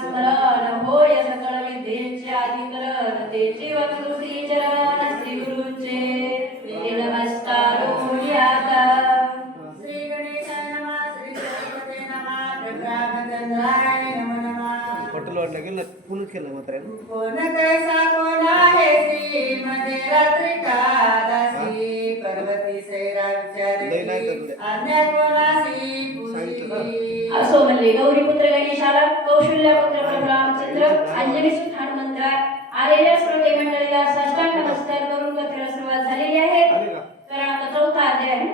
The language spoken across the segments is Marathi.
स्मरण होय सकळ विद्येचे अधिकरण तेची वकृती चरण श्री गुरूंचे ते नमस्कारो आता श्री गणेशाय नमः श्री सरस्वती नमः प्रभ्रामचंद्राय नमः नमः हॉटेल वाटला गेलं फुल केलं मात्र कोण कैसा कोण आहे श्री मध्ये रात्री का दासी पर्वती सैरा लय नाही विचारली करू. आज्ञा कोणासी सांगितलं पूजिली असो म्हणले गौरीपुत्र गणेशाला कौशल्यपुत्र प्रभू रामचंद्र अंजनीसुत हनुमंतराय आलेल्या श्रोते मंडळीला साष्टांग नमस्कार करून कथेला सुरुवात झालेली आहे. आले का कारण आता चौथा अध्याय आहे ना?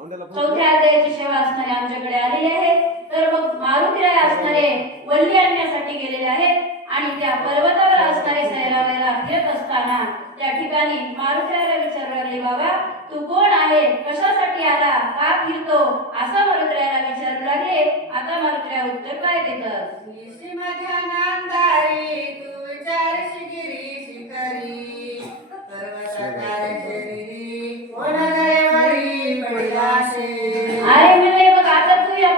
औंध्याला चौथ्या अध्यायाची सेवा असणारे आमच्याकडे आलेले आहे. तर मग मारुतीराय असणारे वल्ली आणण्यासाठी गेलेले आहेत आणि त्या पर्वतावर असणारे सैरावायला फिरत असताना त्या ठिकाणी मारुतीरायला विचारू लागले, बाबा तू कोण आहे, कशासाठी आला, का फिरतो, असं मारुतीरायला विचारू लागले. आता मारुतीराय उत्तर काय देतात? श्रीमध्या नांदारी तू विचारशी गिरी शिखरी पर्वताकार शरीरी कोण दरेवरी पडिलासे अरे म्हणले बघ आता तू या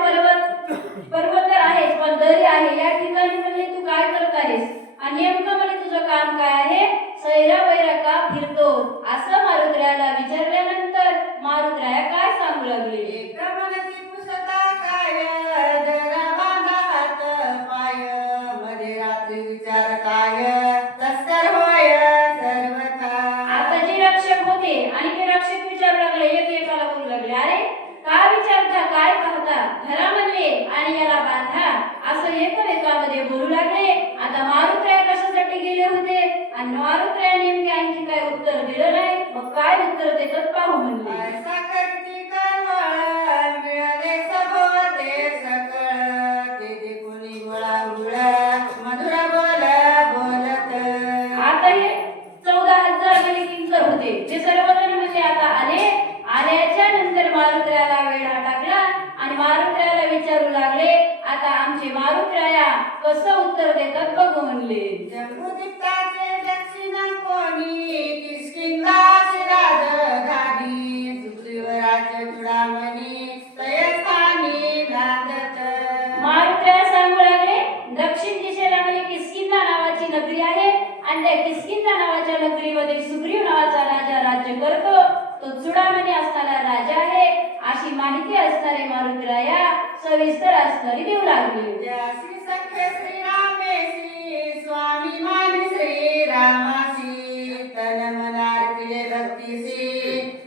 पर्वत आहेस पण दरी आहे या ठिकाणी म्हणले तू काय करत आहेस आणि नेमकं म्हणजे तुझं काम काय आहे, सैरा वैरा का फिरतो, असं मारुतीरायाला विचारल्यानंतर मारुतीराया काय सांगू लागले? एक मनची कुशलता काय जरा बांधा हात पाय मध्ये रात्री विचार काय तस्कर होय सर्वथा आता जे रक्षक होते आणि ते रक्षक विचारू लागले, एकेकाला बोलू लागले, अरे का विचारता, काय पाहता, धरा म्हणले आणि याला बांधा, असं एकमेकांमध्ये बोलू लागले. आता मारुतीराय कशासाठी गेले होते आणि मारुतीराय नेमके आणखी काय उत्तर दिलं नाही. मग काय उत्तर देतात पाहू म्हणले. साखरती कळवळ मिळाले सभोवते सकळ ते कोणी गोळा उळा मधुर बोल बोलत आता हे 14,000 गेले किंकर होते जे सर्वजण म्हणजे आता आल्याच्या नंतर मारुतीरायाला वेढा टाकला आणि मारुतीरायाला विचारू लागले. आता आमचे मारुतीराया कसं उत्तर देतात बघू म्हणले. जम्बूदीप्ताचे दक्षिण कोणी किष्किंधाचे राजधानी सुग्रीवराज्य चुडामणी तयस्थानी नांदत मारुतीराया सांगू लागले, दक्षिण दिशेला म्हणजे किष्किंधा नावाची नगरी आहे आणि त्या किष्किंधा नावाच्या नगरीमध्ये सुग्रीव नावाचा राजा राज्य करतो. तो चुडामणी असणारा राजा आहे अशी माहिती असणारे मारुतीराया सविस्तर असणारी देऊ लागले. श्री सख्य श्रीरामेशी स्वामी मानी श्रीरामाशी तन मनार केले भक्तीशी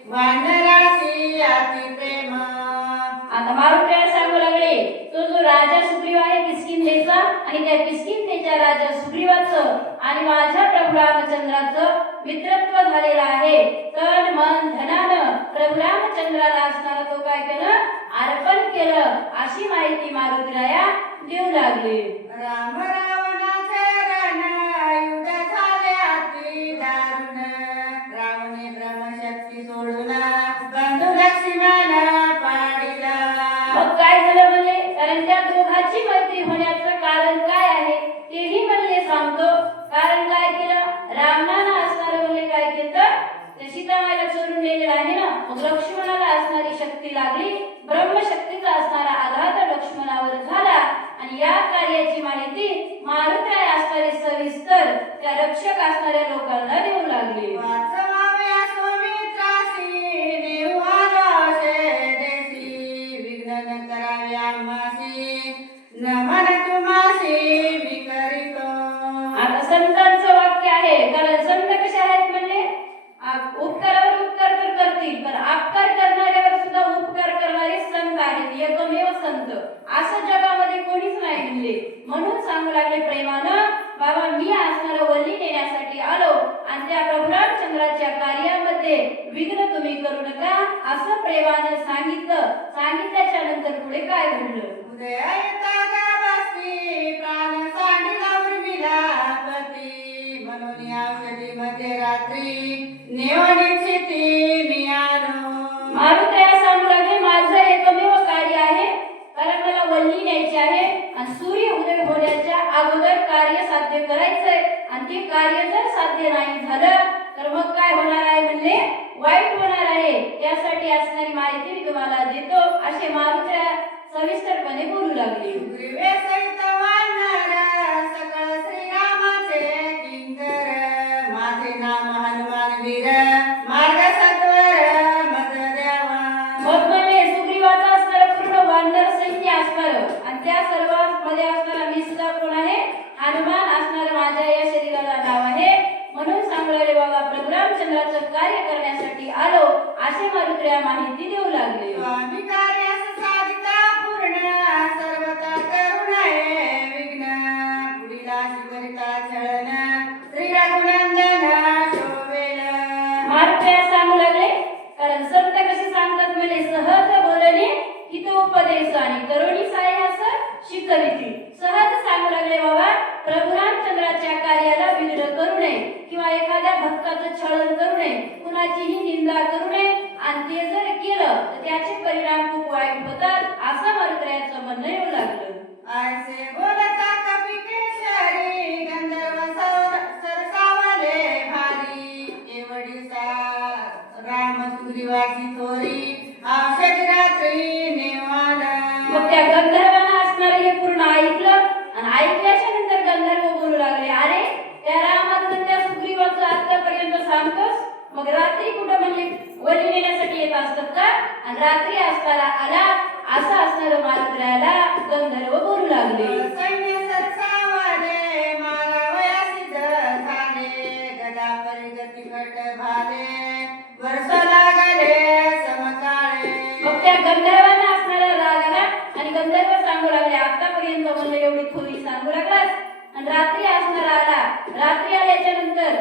वानराशी अति प्रेम आता मारुतीराया सांगू लागले, तो जो राजा सुग्रीव आहे किष्किंधेचा आणि त्या किष्किंधेच्या राजा सुग्रीवाचं आणि माझ्या प्रभू रामचंद्राचं मित्रत्व झालेलं आहे. तन मन धनानं प्रभू रामचंद्राला असणारा तो काय केलं, अर्पण केलं, अशी माहिती मारुतीराया देऊ लागले. राम रावणाचे रण युद्ध झाले अति दारुण रावणे ब्रह्मशक्ती सोडून बंधू लक्ष्मण पाडिला मग काय झालं म्हणले, कारण त्या दोघांची मैत्री होण्याचं कारण काय आहे तेही म्हणले सांगतो. कारण काय केलं, रावणानं असणारं म्हणले काय केलं, ते सीतामाईला चोरून नेलेलं आहे ना, मग लक्ष्मणाला असणारी शक्ती लागली, ब्रह्मशक्तीचा असणारा आघात लक्ष्मणावर झाला आणि या कार्याची माहिती मारुतीराय असणारे सविस्तर त्या रक्षक असणाऱ्या लोकांना देऊ लागले. वाचवाव्या सौमित्रासी देऊ आलोचे देसी विघ्न न करावे आम्हासी नमन तुम्हासी विकरितो आता संतांचं वाक्य आहे, कारण संत कसे आहेत म्हणले, उपकारावर उपकार तर करतील पण अपकार करणाऱ्यावर सुद्धा उपकार करणारे संत आहेत, एकमेव संत असं जगामध्ये कोणीच नाही म्हणले. म्हणून सांगू लागले प्रेमानं, बाबा मी असणारं वल्ली नेण्यासाठी आलो आणि त्या प्रभू रामचंद्राच्या कार्यामध्ये विघ्न तुम्ही करू नका असं प्रेमानं सांगितल्याच्या नंतर पुढे काय घडलं. उदया येता गावासी प्राण सांडिला उर्मिला पती म्हणून औषधी मध्ये रात्री नेवणीची मी आलो मारुतीराया सांगू लागले, माझं एकमेव कार्य आहे, कारण मला वल्ली न्यायची आहे आणि सूर्य उदय होण्याच्या अगोदर कार्य साध्य करायचंय आणि ते कार्य जर साध्य नाही झालं तर मग काय होणार आहे म्हणले, वाईट होणार आहे. त्यासाठी असणारी माहिती मी तुम्हाला देतो असे मारुतीराया सविस्तरपणे बोलू लागले. सहित वानर मारुत्र्या माहिती देऊ लागले. स्वामी कार्यास साधिता पूर्ण सर्वता करुणाये विघ्न पुढीला शिवरिता छळन श्री रघुनंदन शोभेल. मारुत्र्या सांगू लागले कारण संत कसे सांगतात म्हणजे सहज बोलणे हितोपदेश आणि करुणी साह्यास शिकविती. सहज सांगू लागले बाबा प्रभू रामचंद्राच्या कार्याला विघ्न करू नये किंवा एखाद्या भक्ताचं छळन करू नये, कुणाचीही निंदा करू नये आणि ते जर केलं तर त्याचे परिणाम खूप वाईट होतात असं मारुत्र्याचं म्हणणं येऊ लागलं. ऐसे बोलता कपी केशरी गंधर्व सरसावले भारी एवढी राम सुग्रीवाची थोरी औषध रात्री नेवाल. मग त्या गंधर्वांना असणारे हे पूर्ण ऐकलं आणि ऐकल्याच्या नंतर गंधर्व बोलू लागले, अरे त्या रामाचं त्या सुग्रीवाचं आतापर्यंत सांगतोस, मग रात्री कुठं म्हणजे वली नेण्यासाठी येत असतात का आणि रात्री असताना आला असं असणारं मारुत्र्याला गंधर्व बोलू लागले. सैन्य सरसावले मारावयासी झाले गदा परिगती घट भाले वर्ष लागले समकाळे. मग त्या गंधर्वांना असणारा राग आला आणि गंधर्व सांगू लागले, आतापर्यंत म्हणलं एवढी थोडी सांगू लागलास आणि रात्री असणारा आला. रात्री आल्याच्या नंतर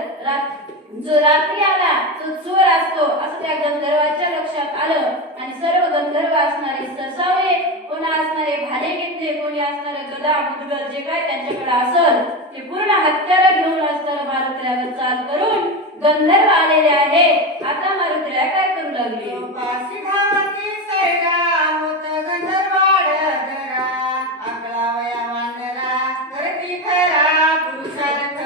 जो रात्री आला तो चोर असतो असं त्या गंधर्वाच्या लक्षात आलं आणि सर्व गंधर्व असणारे सरसावले, कोणी असणारे भाले घेतले, कोणी असणारे गदा मुदगल जे काय त्यांच्याकडे असल ते पूर्ण हत्यार घेऊन असणारं मारुत्र्यावर चाल करून गंधर्व आलेले आहे. आता मारुत्र्या काय करू लागले, पाशी धावती सैरा होत गंधर्वाड दरा आकळावया वानरा करती खरा पुरुषार्थ.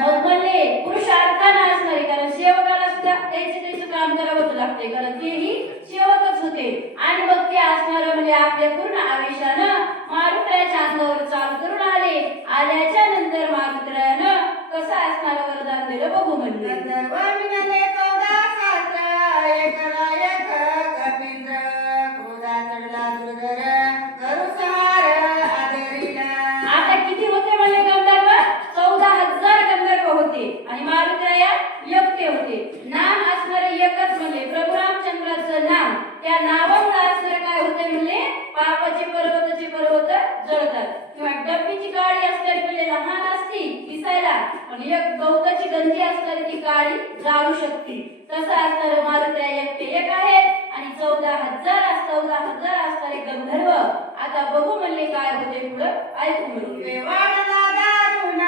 मग म्हणले पुरुषार्थानं असणारे, कारण सेवकाला सुद्धा त्याचं काम करावंच लागते कारण तेही सेवकच होते. आणि मग ते असणारं म्हणजे आपल्या पूर्ण आवेशानं मारुत्र्याच्या अंगावर चाल करून आले. आल्याच्या नंतर मारुत्र्यानं कसं असणारं वरदान दिलं बघू म्हणले. गंधर्व मिळाले 14 शास्त्र एकला एक कपिंद्र क्रोधा चढला दुर्धर करू संहार आदरिला. आता किती होते म्हणले गंधर्व, 14,000 गंधर्व होते आणि मारुत्र्या एकटे होते. नाम असणारे एकच म्हणले प्रभू रामचंद्राचं नाम, त्या नावामुळे असणारे काय होते म्हणले पापाचे पर्वताचे पर्वत जळतात किंवा डब्बीची काळी असणारी म्हणजे लहान असती दिसायला पण एक गवताची गंजी असणारी ती काळी जाळू शकते. तसं असणारं मारुत्र्या एकटे एक आहे आणि 14,000 असणारे गंधर्व. आता बघू म्हणले काय होते पुढं ऐकू म्हणले. वाढला दारुण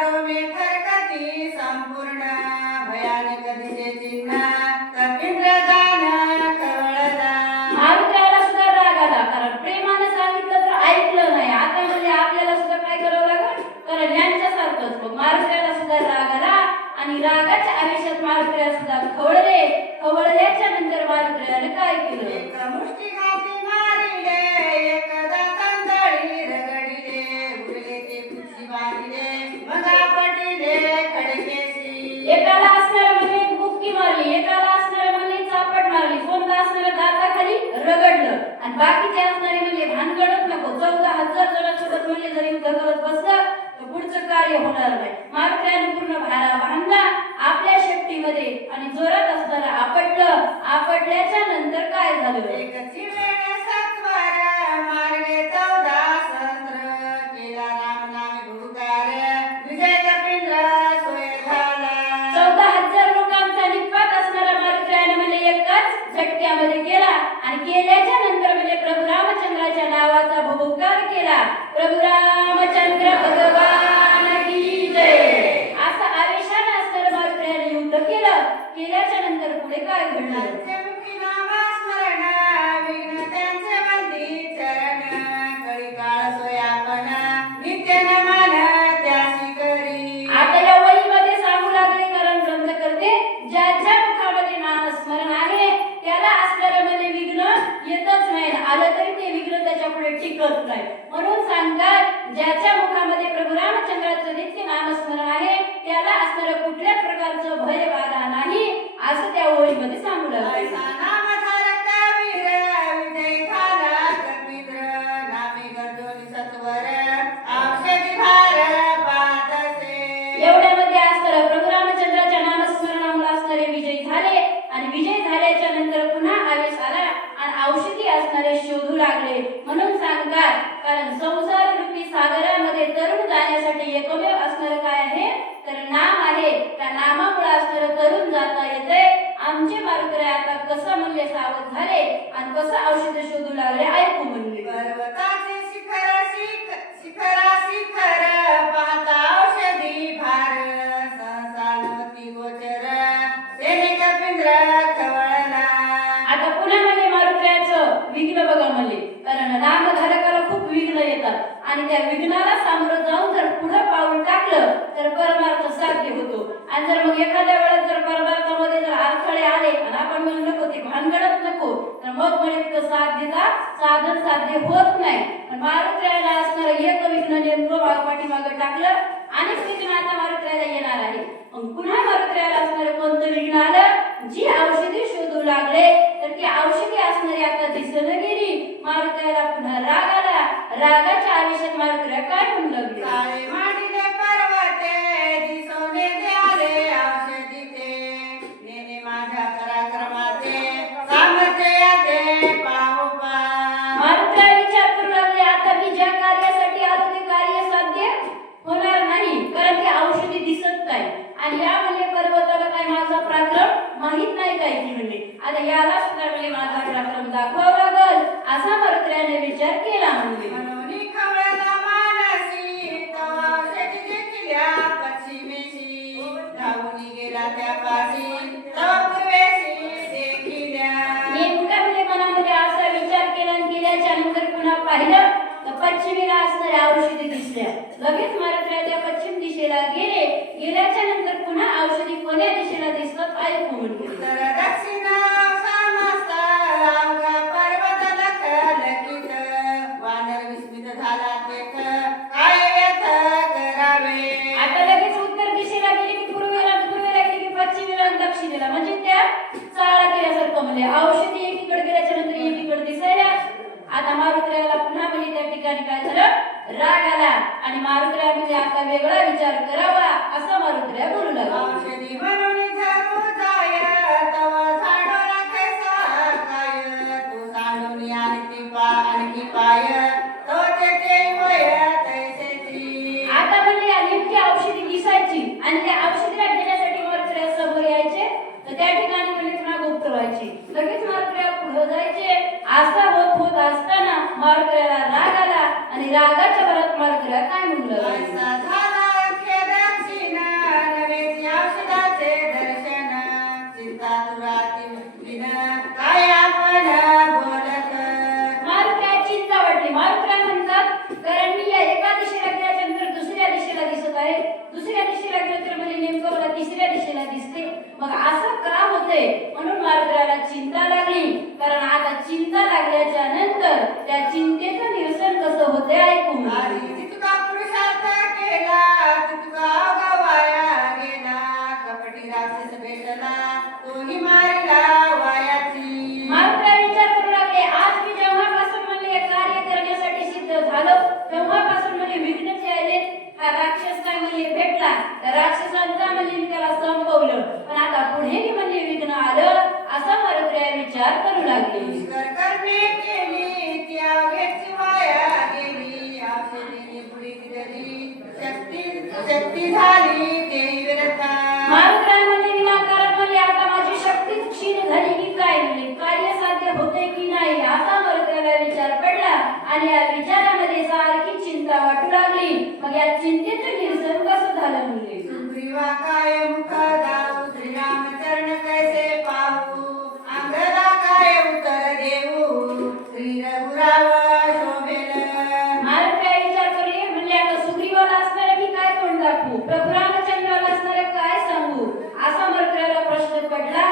रोमे खरकती संपूर्ण भयानक दिसे चिन्ह कपिंद्र दान कवळला. मारुत्र्याला सुद्धा राग आला कारण प्रेमानं सांगितलं तर ऐकलं नाही. आता म्हणजे आपल्याला सुद्धा काय करावं लागल कारण यांच्यासारखंच. मग मारुत्र्याला सुद्धा राग आला आणि रागाच्या आवेशात मारुत्र्या सुद्धा खवळले. खवळल्याच्या नंतर मारुत्र्याने काय केलं, एक मुष्टिघाती मारिले एक दातांदळी रगडिले उरले ते कुशी बांधिले मगा पटिले खडकेसी. एकाला असणाऱ्या म्हणजे बुक्की मारली, एकाला असणाऱ्या म्हणजे चापट मारली, कोणता असणाऱ्या दाताखाली रगडलं आणि बाकीचे असणारे म्हणजे भानगडच नको. 14,000 जणांसोबत म्हणजे जर युद्ध करत बसलं तर पुढचं कार्य होणार नाही. मारुत्र्याने पूर्ण भारा बांधला आपल्या शक्तीमध्ये आणि जोरात असताना आपटलं. आपटल्याच्या नंतर काय झालं, एक चिरलेले सत्वर मारले 14 सहस्र केला राम नामे गुरुकार विजय कपिंद्र सोय झाला. 14,000 लोकांचा निपात असणारा मारुत्र्याने म्हणजे एकाच झटक्यामध्ये केला आणि केल्याच्या नंतर म्हणजे प्रभू रामचंद्राच्या नावाचा भूभुकार केला. प्रभू रामचंद्र भगवान की जय असं आवेशाने असणारं मारुत्र्याने युद्ध केलं. केल्याच्या नंतर पुढे काय घडलं, नाम स्मरण विघ्न लागले म्हणून सांगतात. कारण संसार रूपी सागरामध्ये तरुण जाण्यासाठी एकमेव असणारं काय आहे तर नाम आहे. त्या नामामुळे असणारं तरुण जाता येते. आमचे मारुतरे आता कसं म्हणले सावध झाले आणि कसं औषध शोधू लागले ऐकू म्हणले. पर्वताचे शिखर पाहता औषधी भार संसानवती गोचर तेने कपिंद्र खवळला. आता पुन्हा म्हणले मारुत्र्याचं विघ्न बघा म्हणले. कारण नामधारकाला खूप विघ्न येतात आणि त्या विघ्नाला सामोरं जाऊन जर पुढे पाऊल टाकलं तर परमार्थ साध्य होतो. आणि जर मग एखाद्या वेळेस जर परमार्थामध्ये जर अडथळे आले आणि आपण म्हणू नको ते भानगडत नको तर मग म्हणजे साध्यता साधन साध्य होत नाही. पण मारुत्र्याला असणारं एक विघ्न नेमकं पाठीमागं टाकलं आणि विघ्न आता मारुत्र्याला येणार आहे. मग पुन्हा मारुत्र्याला असणारं कोणतं विघ्न आलं जी औषधी शोधू लागले तर ती औषधी असणारी आता दिसणं गेली. मारुत्र्याला पुन्हा राग आला. रागाच्या आवेशात मारुत्र्या काय म्हणू लागले. काळे मांडिले पर्वते दिसोने द्याले औषधी ते नेने माझ्या पराक्रमाचे सामर्थ्य याते पाहू पा. मारुत्र्या विचार करू लागले आता मी ज्या कार्यासाठी आलो ते कार्य साध्य होणार नाही. कारण ती औषधी दिसत नाही आणि या म्हणजे पर्वताला काय माझा पराक्रम माहित नाही काय की म्हणजे आता याला सुद्धा म्हणजे माझा पराक्रम दाखवावा लागल असा मारुत्र्याने विचार केला म्हणजे. मनोनी खवळला मानसी तवा औषधी देखिल्या पश्चिमेशी धावून गेला त्या पाशी तवा पूर्वेशी देखिल्या. नेमका म्हणजे मनामध्ये असा विचार केला आणि केल्याच्या नंतर पुन्हा पाहिलं तर पश्चिमेला असणाऱ्या औषधी दिसल्या. लगेच मारुत्र्या त्या पश्चिम दिशेला गेले. गेल्याच्या नंतर पुन्हा औषधी कोण्या दिशेला दिसतात ऐकू म्हणले. उत्तर दक्षिण समस्त अवघा पर्वत लखलखित वानर विस्मित झाला तेथ काय व्यथ करावे. आता लगेच उत्तर दिशेला गेली की पूर्वेला गेली की पश्चिमेला आणि दक्षिणेला म्हणजे त्या चाळा केल्यासारखं म्हणजे औषधी एकीकडे गेल्याच्या नंतर एकीकडे दिसायला. आता मारुत्र्याला पुन्हा म्हणजे त्या ठिकाणी काय झालं राग आला आणि मारुत्र्या म्हणजे आता वेगळा विचार करावा असं मारुत्र्या बोलू लागला. औषधी म्हणून धरू जाय तव झाडोरा कैसा काय तू सांडून आणखी पाय तो ते वय तैसेची. आता म्हणजे या नेमकी औषधी दिसायची आणि त्या औषधीला घेण्यासाठी मारुत्र्या समोर यायचे तर त्या ठिकाणी म्हणजे पुन्हा गुप्त व्हायची. लगेच मारुत्र्या पुढे जायचे. असं होत असताना मारुत्र्याला राग आला आणि रागाच्या भरात मारुत्र्या काय म्हणलं ऐसा झाला खेदाक्षिण नवेची औषधाचे दर्शन चिंता दुराती विन काय आपण बोलत. मारुत्र्या चिंता वाटली. मारुत्र्या म्हणतात कारण मी या एका दिशेला गेल्याच्या नंतर दुसऱ्या दिशेला दिसत आहे. दुसऱ्या दिशेला गेलं तर म्हणजे नेमकं मला तिसऱ्या दिशेला दिसते. मग असं का होते म्हणून मारुत्र्याला चिंता लागली. कारण आता चिंता लागल्याच्या नंतर त्या चिंतेचं निरसन कसं होते ऐकू. आधी तितका पुरुषार्थ केला तितका गवाया गेला कपटी राक्षस भेटला तोही मारिला वायाची. मारुत्र्या विचार करू लागले आज मी जेव्हापासून म्हणजे कार्य करण्यासाठी सिद्ध झालो तेव्हापासून म्हणजे विघ्नच यायले. हा राक्षस काय म्हणजे भेटला त्या राक्षसांचा म्हणजे मी त्याला संपवलं पण आता पुढे म्हणजे विघ्न आलं असा मारुत्र्या विचार करू लागले. पुष्कर करणे केली त्या वेची वाया गेली औषधीने पुढे दिली शक्ती झाली देही व्यर्था. मारुत्र्या म्हणजे विनाकारण म्हणजे आता माझी शक्ती क्षीण झाली की काय म्हणजे कार्य साध्य होते की नाही असा मारुत्र्याला विचार पडला आणि या विचारामध्ये सारखी चिंता वाटू लागली. मग या चिंतेचं निरसन कसं झालं म्हणजे. सुग्रीवा काय मुख दाऊ श्रीरामचरण कैसे पाहू अंगदा काय उत्तर देऊ श्री रघुराव शोभेल. मारुत्र्या विचार करू म्हणजे आता सुग्रीवाला असणारे मी काय तोंड दाखवू प्रभू रामचंद्राला असणारे काय सांगू असा मारुत्र्याला प्रश्न पडला.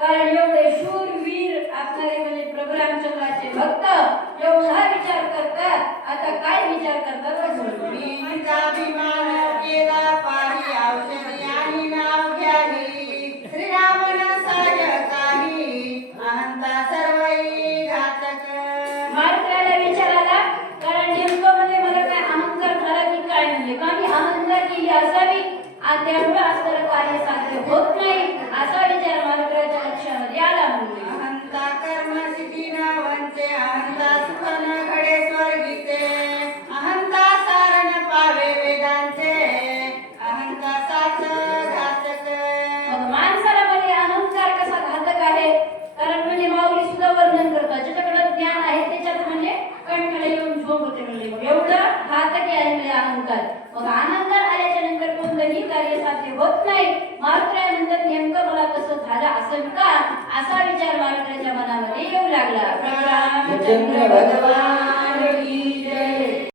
कारण एवढे शूर वीर असणारे म्हणजे प्रभू रामचंद्राचे भक्त एवढा विचार करतात आता काय विचार करतात. मी अभिमान केला पाही औषधी आणि नाव घ्यावी श्रीरामन सायकाही अहंता सर्वई घातक. मारुत्र्याला विचार आला कारण नेमकं म्हणजे मला काय अहंकार झाला की काय म्हणजे का मी अहंकार केली असावी आणि त्यामुळे असणारं कार्य साध्य होत नाही असा विचार मारुत्र्याच्या लक्षामध्ये आला म्हणजे. अहंता कर्म सिद्धी न वंचे अहंता सुख होत नाही. मारुतीराय म्हणतात नेमकं मला कसं झालं असं का, असा विचार मारुतीरायाच्या मनामध्ये येऊ लागला. रामचंद्र भगवान